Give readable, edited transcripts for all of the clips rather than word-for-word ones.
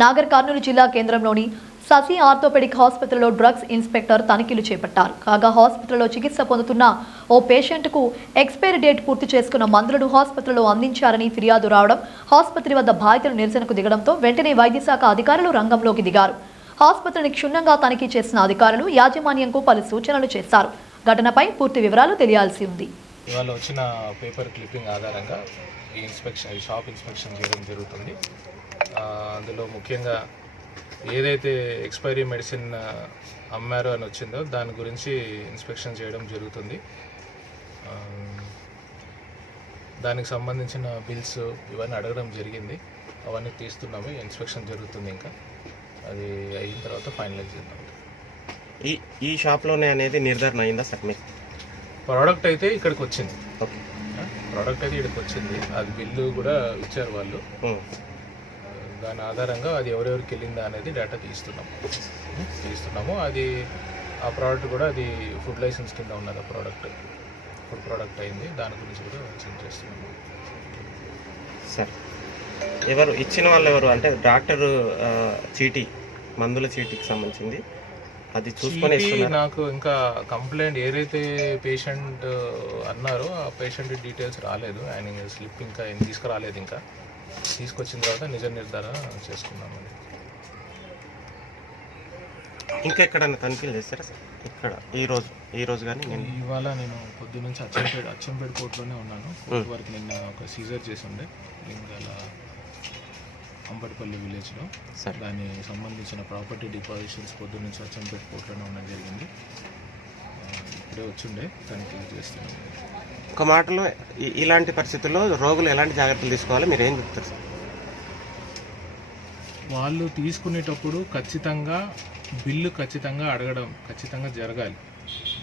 నాగర్ కర్నూలు జిల్లా కేంద్రంలోని శశి ఆర్థోపెడిక్ హాస్పిటల్లో డ్రగ్స్ ఇన్స్పెక్టర్ తనిఖీలు చేపట్టారు. కాగా హాస్పిటల్లో చికిత్స పొందుతున్న ఓ పేషెంట్కు ఎక్స్పైరీ డేట్ పూర్తి చేసుకున్న మందులను హాస్పిటల్లో అందించారని ఫిర్యాదు రావడం, ఆసుపత్రి వద్ద బాధితులు నిరసనకు దిగడంతో వెంటనే వైద్యశాఖ అధికారులు రంగంలోకి దిగారు. ఆసుపత్రిని క్షుణ్ణంగా తనిఖీ చేసిన అధికారులు యాజమాన్యంకు పలు సూచనలు చేశారు. ఘటనపై పూర్తి వివరాలు తెలియాల్సి ఉంది. ఇవాళ వచ్చిన పేపర్ క్లిప్పింగ్ ఆధారంగా ఈ షాప్ ఇన్స్పెక్షన్ చేయడం జరుగుతుంది. అందులో ముఖ్యంగా ఏదైతే ఎక్స్పైరీ మెడిసిన్ అమ్మారో అని వచ్చిందో దాని గురించి ఇన్స్పెక్షన్ చేయడం జరుగుతుంది. దానికి సంబంధించిన బిల్స్ ఇవన్నీ అడగడం జరిగింది. అవన్నీ తీస్తున్నాము. ఇన్స్పెక్షన్ జరుగుతుంది. ఇంకా అది అయిన తర్వాత ఫైనలైజ్ చేద్దాం. ఈ షాప్లోనే అనేది నిర్ధారణ అయిందా సార్? మీకు ప్రోడక్ట్ అయితే ఇక్కడికి వచ్చింది. ప్రోడక్ట్ అయితే ఇక్కడికి వచ్చింది. అది బిల్లు కూడా ఇచ్చారు వాళ్ళు. దాని ఆధారంగా అది ఎవరెవరికి వెళ్ళిందా అనేది డేటా తీస్తున్నాము. అది ఆ ప్రోడక్ట్ కూడా అది ఫుడ్ లైసెన్స్ కింద ఉన్నది. ఆ ప్రోడక్ట్ ఫుడ్ ప్రోడక్ట్ అయింది. దాని గురించి కూడా చెక్ చేస్తున్నాము. సార్ ఎవరు ఇచ్చిన వాళ్ళు ఎవరు అంటే డాక్టర్ చీటీ, మందుల చీటీకి సంబంధించింది అది చూసుకొని నాకు ఇంకా కంప్లైంట్ ఏదైతే పేషెంట్ అన్నారో ఆ పేషెంట్ డీటెయిల్స్ రాలేదు. ఆయన స్లిప్ ఇంకా ఏం తీసుకురాలేదు. ఇంకా తీసుకొచ్చిన తర్వాత నిజ నిర్ధారణ చేసుకున్నాము. ఇంకెక్కడన్నా తనిఖీలు చేస్తారా సార్? ఇక్కడ ఈరోజు కానీ ఇవాళ నేను పొద్దు నుంచి అచ్చంపేట కోర్టులోనే ఉన్నాను. కోర్టు వరకు నిన్న ఒక సీజర్ చేసి ఉండే లింగాల అంబటిపల్లి విలేజ్లో. దానికి సంబంధించిన ప్రాపర్టీ డిపాజిషన్స్ పొద్దు నుంచి అచ్చంపేట కోర్టులోనే ఉండడం జరిగింది. ఇప్పుడే వచ్చిండే తనిఖీలు చేస్తున్నాను. ఒక మాటలో ఇలాంటి పరిస్థితుల్లో రోగులు ఎలాంటి జాగ్రత్తలు తీసుకోవాలి మీరు ఏం చెప్తారు సార్? వాళ్ళు తీసుకునేటప్పుడు ఖచ్చితంగా బిల్లు అడగడం ఖచ్చితంగా జరగాలి.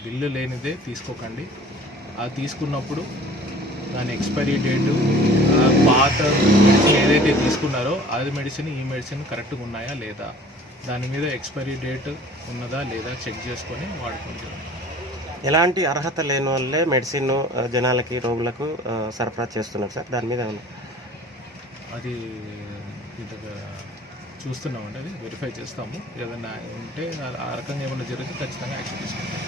బిల్లు లేనిదే తీసుకోకండి. అది తీసుకున్నప్పుడు దాని ఎక్స్పైరీ డేటు, పాత మెడిసిన్ ఏదైతే తీసుకున్నారో అది మెడిసిన్ ఈ మెడిసిన్ కరెక్ట్గా ఉన్నాయా లేదా, దాని మీద ఎక్స్పైరీ డేట్ ఉన్నదా లేదా చెక్ చేసుకొని వాడుకుంటారు. ఎలాంటి అర్హత లేని వాళ్ళే మెడిసిన్ జనాలకి రోగులకు సరఫరా చేస్తున్నారు సార్? దాని మీద అది చూస్తున్నామండి. అది వెరిఫై చేస్తాము. ఏదైనా ఉంటే ఆ రకంగా ఏమైనా జరిగితే ఖచ్చితంగా యాక్షన్ తీసుకుంటాం.